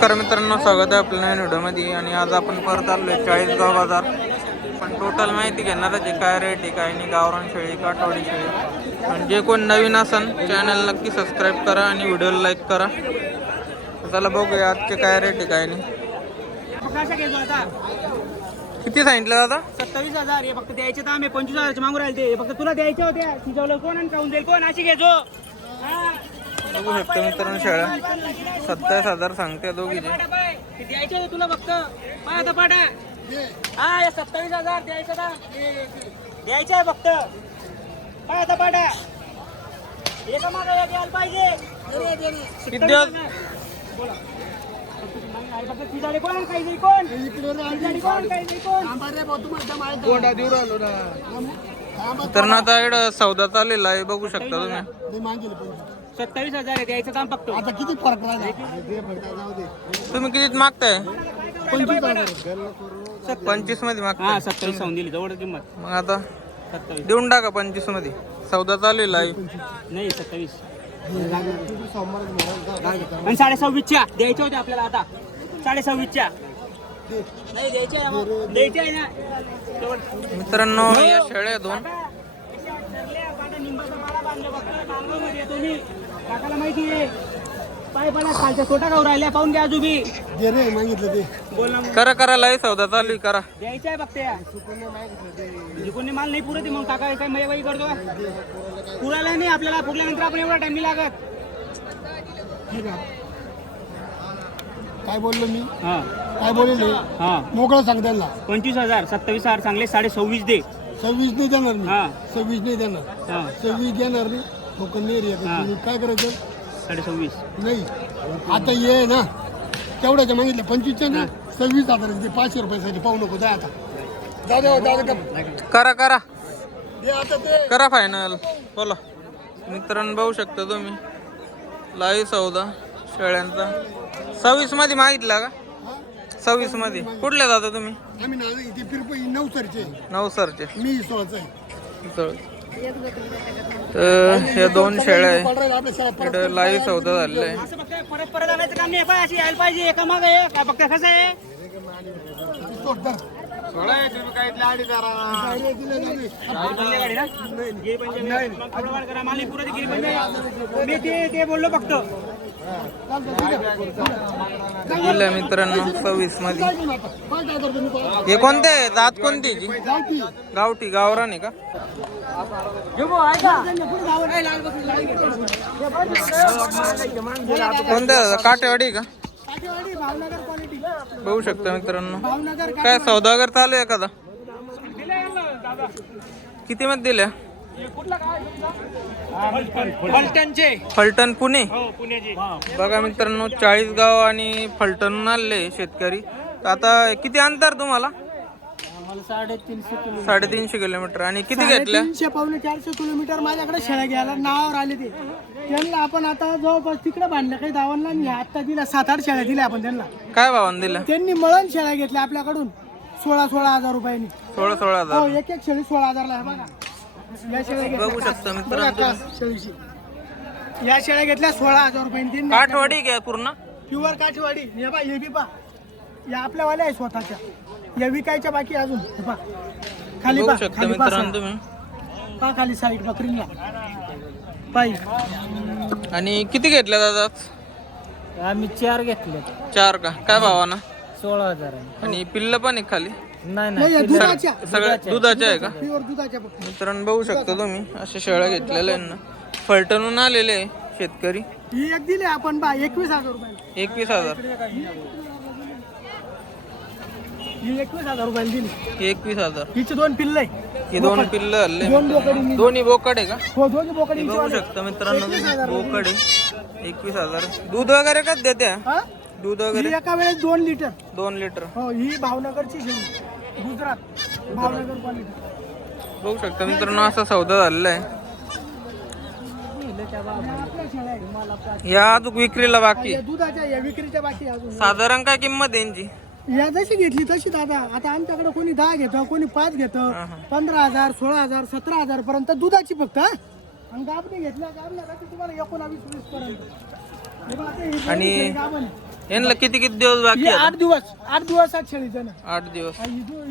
नमस्कार मित्रांनो स्वागत आहे आपल्या नवीन व्हिडिओमध्ये. आणि आज आपण परत आलोय चाळीसगाव बाजार. पण टोटल माहिती घेणार आहे काय रेट आहे काय नाही गावरान शेळी काठवाडी शेळी. आणि जे कोण नवीन असन चॅनल नक्की सबस्क्राईब करा आणि व्हिडिओला लाईक करा. तर चला बघूया आजचे काय रेट आहे काय नाही. किती सांगितलं दादा? सत्तावीस हजार. हे फक्त द्यायचे तर आम्ही पंचवीस हजारचे मागू राहिले ते. फक्त तुला द्यायचे होते. शिजवलं कोण आणि जाईल कोण? अशी घ्यायचो हा. बघू शकतो मित्रांनो शेळ्या सत्तावीस हजार सांगते. ते द्यायचे तुला फक्त. पाय आता पाटा हा सत्तावीस हजार द्यायचं का? द्यायचे आहे फक्त. पाय आता पाटा एका मागे एक यायला पाहिजे. किती दिवस बोला. कोण मित्रांनो आता इकडं सौदा चाललेला आहे बघू शकता तुम्ही. सत्तावीस हजार आहे द्यायचं काम फक्त. आता किती फरक राहिला? तुम्ही कितीत मागताय? पंचवीस हजार. पंचवीसमध्ये हा मागताय सत्तावीस सांगून दिली जवळ किंमत. मग आता सत्तावीस. देऊन टाका पंचवीसमध्ये. सौदा चाललेला आहे नाही सत्तावीस. आणि साडे सव्वीसच्या द्यायच्या होत्या आपल्याला आता. साडे सव्वीसच्या नाही द्यायच्या आहे ना. मित्रांनो या शेळ्या दोन. काकाला माहिती आहे. पाय खालच्या गाव राहिल्या. पाहून घ्या अजूबी दे रे मागितलं ते. बोल ना मग. करा करा लाई सौदा चालू आहे, करा. द्यायचं आहे फक्त या जिकोणी माल नाही पुरत आहे, मग काका काय मयबाई करतो. का पुरायला नाही आपल्याला पुरल्यानंतर आपण एवढा टाइम नाही लागत. ठीक आहे काय बोललो मी? हा. काय बोलले? हा. मोकळं सांग त्यांना. पंचवीस हजार सत्तावीस हजार चांगले साडे सव्वीस दे. सव्वीस नाही देणार मी. हा. सव्वीस नाही देणार. हा. सव्वीस देणार नाही. लोक नाही रे हा. तुम्ही काय करायचं? साडे सव्वीस नाही. आता ये ना. तेवढ्याच्या मागितलं पंचवीसच्या ना? सव्वीस हजार ते पाचशे रुपयासाठी पाहू नको द्या आता. जाऊ द्या जाऊ द्या करा करा. दे आता ते. करा फायनल बोला. मित्रांनो बघू शकता तुम्ही. लाई सौदा शेळ्यांचा. सव्वीसमध्ये मागितला का? सव्वीसमध्ये कुठले जाता तुम्ही? आम्ही ना इथे पिरपई नवसरचे. नवसरचे. मी सोळाचा आहे. तर हे दोन शेळ्या आहे. इकडे लाईव्ह सौदा झालेला आहे. परत परत आणायचं काम नाही पाय अशी यायला पाहिजे. एका माग काय फक्त कसं आहे? मी? आहे, ते बोललो फक्त. दिलं मित्रांनो सव्वीसमध्ये हे कोणते? जात कोणती गावठी. गावठी गावरान आहे का? कोणत्या? काटेवाडी का? बघू शकता मित्रांनो. काय सौदा वगैरे चालू आहे एखादा? किती मध्ये दिल्या? फलटण पुणे? हो बघा मित्रांनो चाळीसगाव आणि फलटणहून आले शेतकरी. तर आता किती अंतर तुम्हाला? साडेतीनशे किलो साडेतीनशे किलोमीटर. आणि किती घेतल्या? तीनशे पावणे चारशे किलोमीटर माझ्याकडे शेळ्या घ्यायला नावावर आले ते. त्यांना आपण आता जवळपास तिकडे बांधलं काही आणि आता दिला सात आठ शेळ्या दिल्या आपण त्यांना. काय भावानं दिल्या? त्यांनी मळण शेळ्या घेतल्या आपल्याकडून. सोळा सोळा हजार रुपयांनी. सोळा सोळा हो हजार एक एक शेळी सोळा हजारला आहे बघा. या शेळ्या घेतल्या बघू शकता मित्रांनो. का शेळीची. या शेळ्या घेतल्या सोळा हजार रुपयांनी त्यांनी काठवाडी घ्या पूर्ण. प्युअर काठीवाडी. हे बा हे बी पा या आपल्यावाल्या आहे स्वतःच्या. या विकायच्या बाकी अजून. हे पा खाली पा बघू शकता खाली पा मित्रांनो तुम्ही. पा खाली साईड बकरीला पायी आणि किती घेतल्या दादा? आम्ही चार घेतले. चार का? काय भावाना? सोळा हजार आणि पिल्ल पण आहे खाली. नाही नाही या दुधाच्या. सगळ्या दुधाच्या. आहे का? प्युअर दुधाच्या फक्त. मित्रांनो बघू शकता तुम्ही अशा शेळ्या घेतलेल्या आहेत ना. फलटणहून आलेले आहे शेतकरी. ही एक दिली आपण बा एकवीस हजार रुपये एकवीस हजार. ही एकवीस हजार रुपयाला दिली. एकवीस हजार. हिची दोन पिल्ल. आहे ही दोन पिल्ल हल्ले. दोन बोकडी दोन्ही बोकड आहे का? हो दोन्ही बोकडी हे बघू. शकता मित्रांनो एकवीस तुम्ही. हजार बोकड आहे. एकवीस हजार. दूध वगैरे का देत्या? हा? दूध ही वगैरे एका वेळेस दोन लिटर. दोन लिटर. हो ही भावनगरची शेळी. गुजरात भावनगर क्वालिटी बघू शकता मित्रांनो असा सौदा झालेला आहे. या अजून विक्रीला बाकी या दुधाच्या या विक्रीच्या बाकी अजून. साधारण काय किंमत आहे यांची? या जशी घेतली तशी दादा. आता आमच्याकडे कोणी दहा घेतं कोणी पाच घेतं. पंधरा हजार सोळा हजार सतरा हजार पर्यंत दुधाची फक्त हा? आणि गाबणी घेतल्या तुम्हाला एकोणावीस वीस पर्यंत. हे बघा, आता ही आणि- शेळी गाभण आहे. यांना किती किती दिवस बाकी ही आहेत? आठ दिवस आठ दिवसात ना. आठ दिवस. हा, ही दु-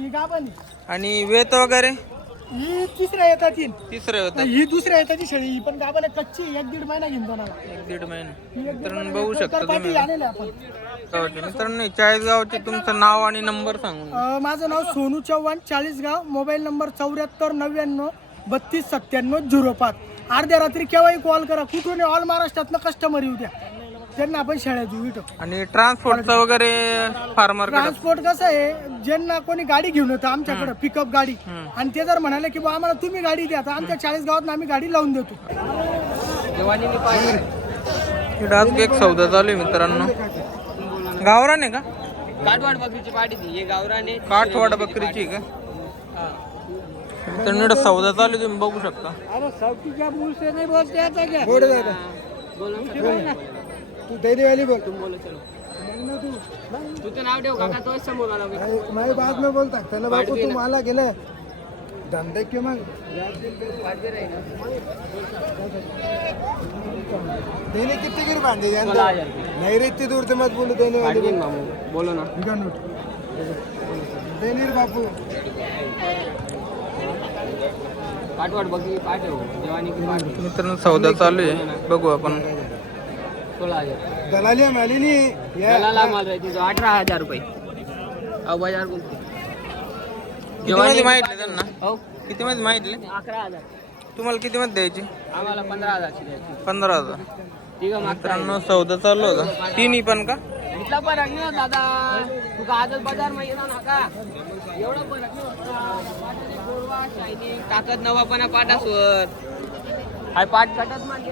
ही. आणि वेत वगैरे? ही तिसऱ्या येतात तीन तिसरे होतात ही दुसऱ्या येताची शेळी ही पण आहे, कच्ची आहे, एक दीड महिना घेऊन जाणार. एक दीड महिना. एक दीड मित्रांनो महिना बघू शकता पाठी तुम्ही. आणलेली आपण. गावाचे. मित्रांनो चाळीसगावचे तुमचं नाव आणि नंबर सांगून द्या. अं, माझं नाव सोनू चव्हाण चाळीसगाव मोबाईल नंबर चौऱ्याहत्तर नव्याण्णव बत्तीस सत्त्याण्णव झिरो पाच. अर्ध्या रात्री केव्हाही कॉल करा. कुठून ऑल महाराष्ट्रातनं कस्टमर येऊ द्या. त्यांना आपण शेळ्या देऊ आणि ट्रान्सपोर्टचं वगैरे फार्मर ट्रान्सपोर्ट कसं आहे ज्यांना कोणी गाडी घेऊन येतं आमच्याकडे पिकअप गाडी. आणि ते जर म्हणाले की बा आम्हाला तुम्ही गाडी द्या तर आमच्या चाळीस गावात आम्ही गाडी लावून देतो. एक सौदा चालू आहे मित्रांनो. गावरान आहे का? काठवाड बकरीची पाठी ती हे गावराने काठवाड बकरीची का? मित्रांनो सौदा चालू आहे तुम्ही बघू शकता. तू डेली वाली बोल तू. तर नाव ठेव काका तोच समोर आला मैं बाद में बोलता. त्याला बापू तू मला गेलं. धंदे की मग. देणे किती गिर बांधे नाही रे इतकी दूर तर मत बोलू देणे वाली बोल. बोलो ना. देणे रे बापू. काठवाड बकरी पाठव. जवानी की मित्रांनो सौदा चालू आहे. बघू आपण. सोळा हजार. दलाली आली नाही माल राहते अठरा हजार रुपये. अहो बाजार बोलते किती मध्ये माहितले त्यांना? हो. किती मध्ये माहितले अकरा हजार. तुम्हाला किती मध्ये द्यायची? आम्हाला पंधरा हजारची द्यायची. पंधरा हजार. ठीक आहे मागता मित्रांनो सौदा चालू होता. तिन्ही पण का? इथला फरक नाही होत दादा. तू का आजच बाजारमध्ये येतो ना का एवढा फरक नाही होत का? पाटाने गोडवा, शायनिंग, ताकद नवापणा पाटासवर हाय पाट कटत म्हणजे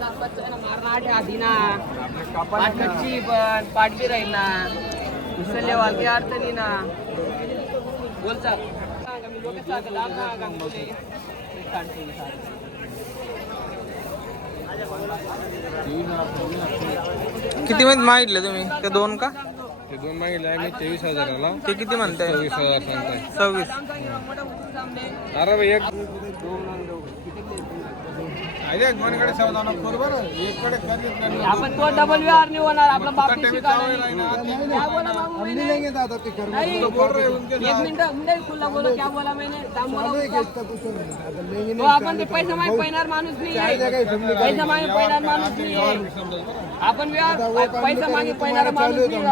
मारणं आठ हाती ना पाट कच्ची पण पाट बी राहील ना उसळले वालके अडचणी ना बोल चाल मी लोकं चालतं, लाभ ना गांगुले. ते काढतो मी सारं. किती मध्ये मागितले तुम्ही ते दोन का ते दोन मागितले आम्ही तेवीस हजाराला ते किती म्हणताय वीस हजार सांगताय सव्वीस अरे एक नाही आपण तो डबल व्यवहार नाही होणार आपला बाप शिकायला नाही. क्या बोला बाबू मैंने. नहीं एक मिनट खुला बोलो क्या बोला मैंने. काम बोला. उसका. तो आपण ते पैसा मागे पैणार माणूस नाही आहे. पैसा मागे पैणार माणूस नाही आहे. आपण व्यवहार पैसा मागे पैणारा माणूस नाही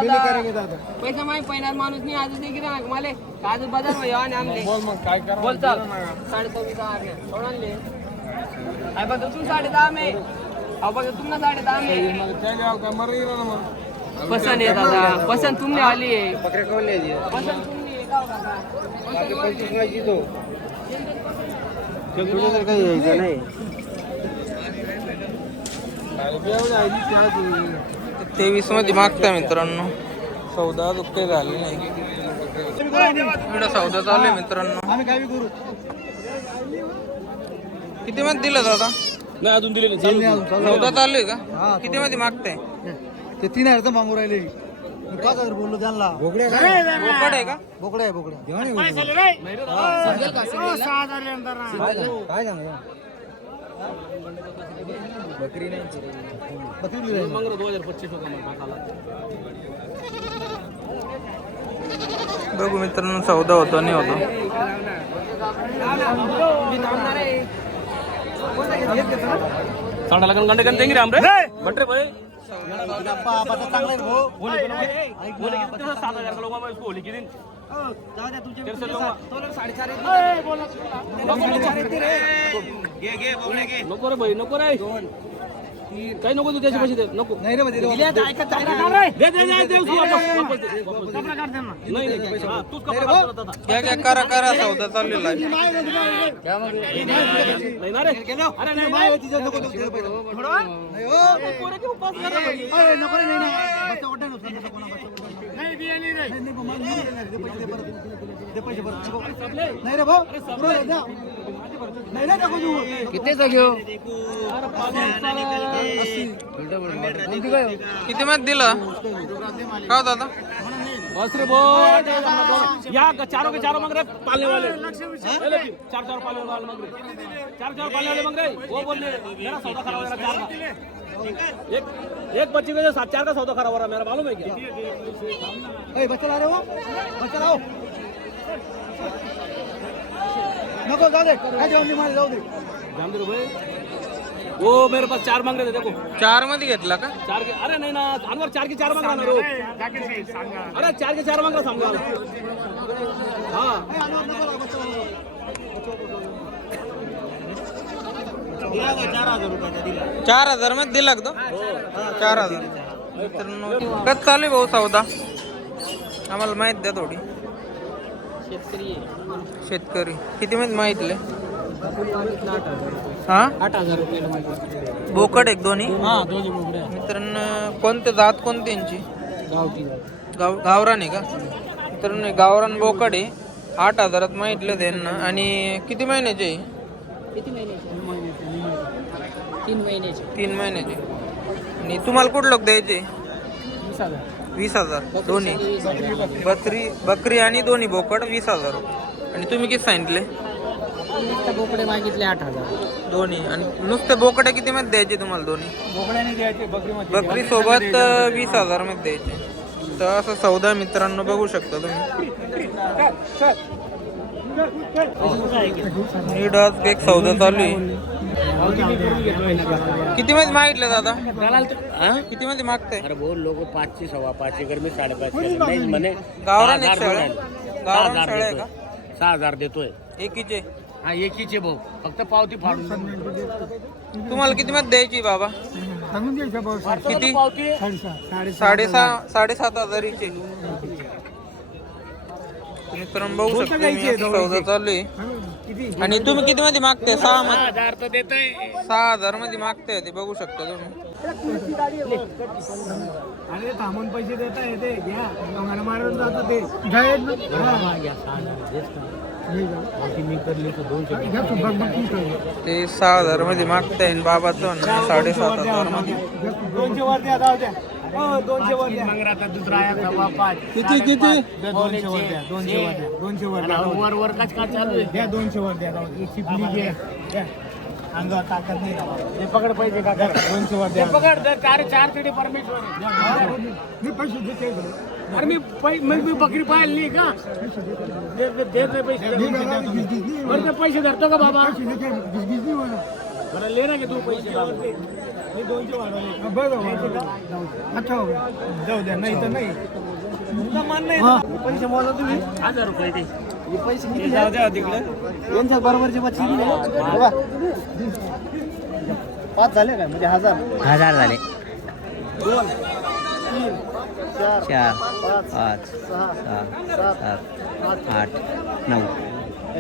दादा. पैसा मागे पैणार माणूस नाही आज देखील मला आज मध्ये आणि आमले. बोल मग काय करा बोल चाल. सोडून आहे बघ तू साडे दहा मे. अहो बघ तुमना साडे दहा मे. त्या गाव का मर गेला ना मग पसंत आहे दादा. पसंत तुमने आली आहे. पसंत आहे हो काका? तेवीसमध्ये मागताय मित्रांनो. सौदा दुःख झाले नाही. इकडं सौदा चालू आहे मित्रांनो. आम्ही काय करू? किती मध्ये दिलं दादा? नाही अजून दिलेले सौदा चालू आहे. का? किती मध्ये मागताय? ते तीन हजार मागू राहिले. मी पाच हजार बोललो त्यांना? बोकड्या बोकड आहे का? बोकड्या आहे बोकड्या. बघू मित्रांनो सौदा होतो नाही होतो. सांडा लगन गंडे गंडे देंगे रे हम रे बट रे भाई. सात हजार का लोगों में इसको होली के दिन तेरे से लोग नको रे भाई नको रे. काही नको तू त्याचे पैसे दे नको नाही रे म्हणजे दे दे दे दे उसको वापस वापस दे वापस दे. नाही नाही पैसे हा, तूच कपडा काढ. घ्या घ्या करा करा सौदा चाललेला आहे नाही ना रे अरे नाही भाई. पोरं के उपास कर रहे भाई. नाही रे भाऊ नाही रे नको देऊ किती मध्ये दिलं का हो दादा। बस रे बोल या चारों के चारों मंग रहे पालने वाले। चार चार पालने वाले मंग रहे। चार चार पालने वाले मंग रहे। वो बोल रहे मेरा सौदा खराब हो रहा चार का। एक एक बच्चे के साथ चार का सौदा खराब हो रहा है मेरा मालूम है क्या? बच्चा ला रहे हो? बच्चा लाओ। नको जाऊ दे. काय जेवण मला जाऊ दे. रे भाई. वो मेरे पास चार मांग रहे थे देखो. चारमध्ये घेतला का? चार के अरे नहीं ना अनवर चार के चार मांग रहा ना रो अरे चार के चार मांग रहा सांगा. हाँ. चार हजारमध्ये दिला का तो? चार हजार. मित्रांनो कच चालू आहे भाऊ सौदा? आम्हाला माहीत द्या थोडी. शेतकरी किती मध्ये माहितले? हा? आठ हजार रुपये बोकड एक दोन्ही? हाँ मित्रांनो कोणते जात कोणते यांची? गाव गावरान आहे का? मित्रांनो गावरान बोकड आहे. आठ हजारात माहितलं त्यांना. आणि किती महिन्याचे तीन महिन्याचे तीन महिन्याचे. आणि तुम्हाला कुठं लोक द्यायचे? वीस हजार. दोन्ही. बकरी बकरी आणि दोन्ही बोकड वीस हजार. आणि तुम्ही किती सांगितले? नुसतं बोकडे मागितले आठ हजार. दोन्ही. आणि नुसते बोकडे किती मध्ये द्यायचे तुम्हाला दोन्ही? बोकड्याने द्यायचे बकरीमध्ये बकरी सोबत वीस हजारमध्ये द्यायचे. तर असं सौदा मित्रांनो बघू शकता तुम्ही. एक सौदा चालू आहे. किती मध्ये मागितलं दादा? किती मध्ये मागताय? अरे बोल लोक पाचशे सव्वा पाचशे कर मी साडेपाच म्हणे गावरान एक आहे देतोय. सहा हजार देतोय. एकीचे. हा एकीचे भाऊ. फक्त पावती फाडून तुम्हाला किती मध्ये द्यायची बाबा? सांगून द्यायचं भाऊ. किती? साडेसहा. साडेसात हजारीचे. मित्रांनो बघू शकतो सौदा चालू आहे. आणि तुम्ही किती मध्ये मागताय? सहा मध्ये. हजार तर देतोय. सहा हजारमध्ये मागताय ते बघू शकता तुम्ही. अरे थांबून पैसे देता येते. घ्या. मारून जातं ते. ते सहा हजारमध्ये मागताय आणि बाबाचं साडेसात हजारमध्ये. दोनशे वर द्या जाऊ द्या. हो, दोनशे वर द्या. मग आता दुसरा आहे सव्वा पाच. किती किती? दोनशे वर द्या दोनशे वर द्या दोनशे वर द्या वर वर कच का चालू आहे? द्या दोनशे वर द्या जाऊ दे. शिपली घे. द्या. अंगावर ताकद नाही हे पकड पैसे का दोनशे वर द्या. पकड चार चार तिथे परमेश्वर. मी पैसे देते. अरे मी मग मी बकरी पाहिली नाही का? देत. पैसे. बरं पैसे धरतो का बाबा? बरं ले ना की तू पैसे. अच्छा हो. जाऊ द्या नाही तर नाही. तुमचा मान नाही पैसे मोजा तुम्ही? हजार रुपये दे. हे पैसे किती जाऊ द्या तिकडे. यांच्या बरोबरचे बच्चे किती आहे? बघा. पाच झाले काय? म्हणजे हजार. हजार झाले. दोन तीन चार चार पाच पाच सहा सहा सात आठ. आठ नऊ.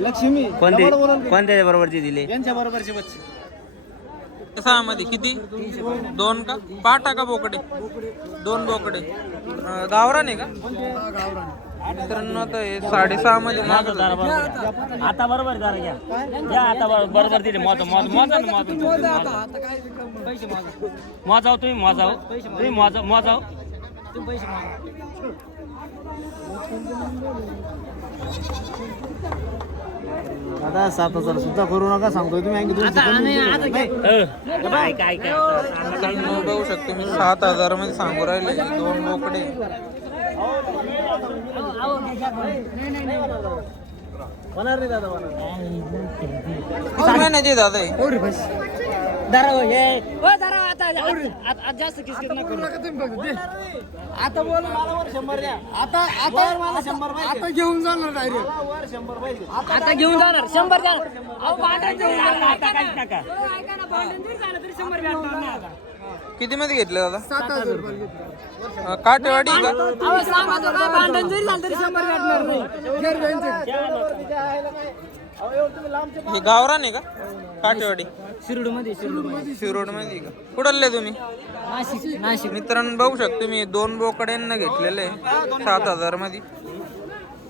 लक्ष्मी कोणते? कोणत्या बरोबरचे दिले? यांच्या बरोबरचे बच्चे सहा मध्ये किती? दोन का? पाटा का बोकडे? दोन बोकडे. गावरान आहे का? मित्रांनो आता हे साडेसहा मध्ये आहे. आता बरोबर जरा घ्या. घ्या आता बरोबर. बरोबर दिले. मोजा मोजा मोजा ना मोजा. मोजाव तुम्ही मोजाव. तुम्ही मोजा मोजाव. आता सात हजार सुद्धा करू नका सांगतोय तुम्ही. आणखी दोनशे कमी देऊ. काय काय काय मित्रांनो बघू शकतो मी सात हजारमध्ये सांगू राहिले दोन बोकडे होणार नाही दादा होणार किती महिन्याचे आहे दादा हे? आता बोला मला वर शंभर द्या. आता आता मला शंभर पाहिजे. आता घेऊन जाणार डायरेक्ट वर शंभर पाहिजे. आता घेऊन जाणार. शंभर द्या. अहो भांडण घेऊन आता काहीच नका. हो, ऐका ना. भांडण जरी झालं तरी शंभर भेटणार नाही आता. किती मध्ये घेतले दादा? सात हजार रुपये. काटेवाडी का अहो सांगा तो काय भांडण जरी झालं तरी शंभर भेटणार नाही. हे गावरान आहे का? काटेवाडी शिरूडमध्ये शिरूडमध्ये शिरोडमध्ये का? कुठले तुम्ही? नाशिक नाशिक. मित्रांनो बघू शकतो मी दोन बोकड्यांना घेतलेले आहे सात हजारमध्ये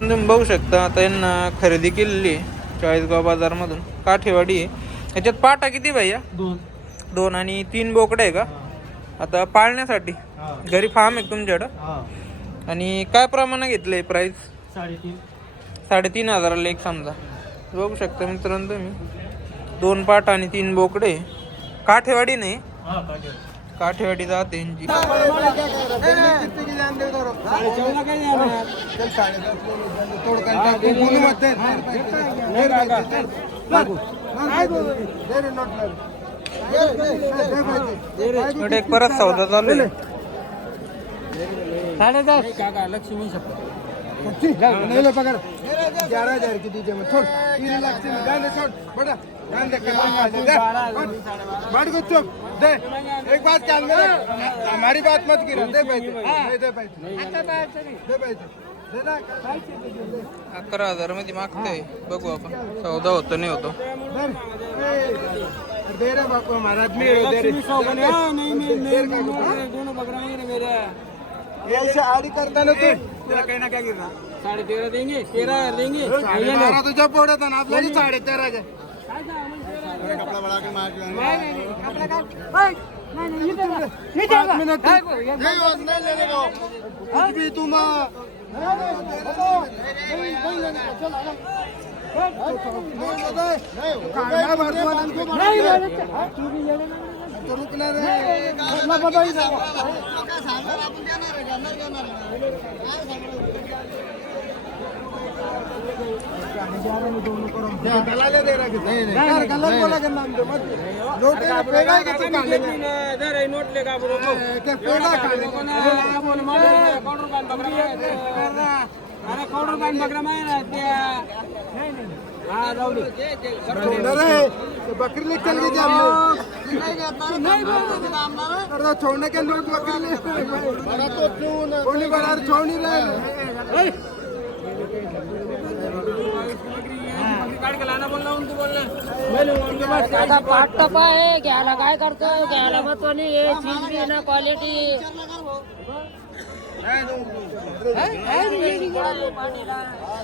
तुम्ही बघू शकता आता यांना खरेदी केलेली आहे चाळीसगाव बाजारमधून. काठेवाडी आहे. याच्यात पाटा किती भैया? दोन. दोन आणि तीन बोकडे आहे का? आता पाळण्यासाठी. घरी फार्म आहे तुमच्याकडं? आणि काय प्रमाणे घेतलंय प्राइस साडेतीन. साडेतीन हजाराला एक समजा. बघू शकता मित्रांनो तुम्ही. दोन पाट आणि तीन बोकडे. काठेवाडी. नाही काठेवाडी जाते एक परत सौदा चालू आहे. काका लक्ष्मी ग्यारह हजार की दीजिए मैं छोड़ तीन लाख से जान दे छोड़ बड़ा जान दे बढ़ को चुप दे एक बात क्या हमारी बात मत गिरा दे पैसे दे दे पैसे दे पैसे दे ना अकरा हजारमध्ये मागतोय बघू आपण सौदा होतो नाही होतो. बापू हमारा आदमी है, दे रे। दोनों बकरा मेरे। मेरे ऐसे आड़ी करता ना तू। तेरा कहना क्या गिरना। तेरह देंगे हजार देंगे साढ़े बारह तुझ्या पोटात आणि आपल्याला साडे तेराचे कपडा बडा के मार पाच मिनिट नहीं हो, नहीं लेने को कुछ भी तुम रुकना रे गलाले दे रहा किसी यार गलत बोला के नाम दे मत नोट का पेड़ा के तू काले इधर बकरीले नोट अरे बकरी चल के छोड़ने के नोट बकरी तो कोनी बड़ा छोड़ नहीं. रहे काट के लाना बोलना उनको बोलना मैं लूंगा उनके पास आता पाठ टपा आहे घ्यायला काय करतो घ्यायला महत्त्व नाही आहे चीज बी ना क्वालिटी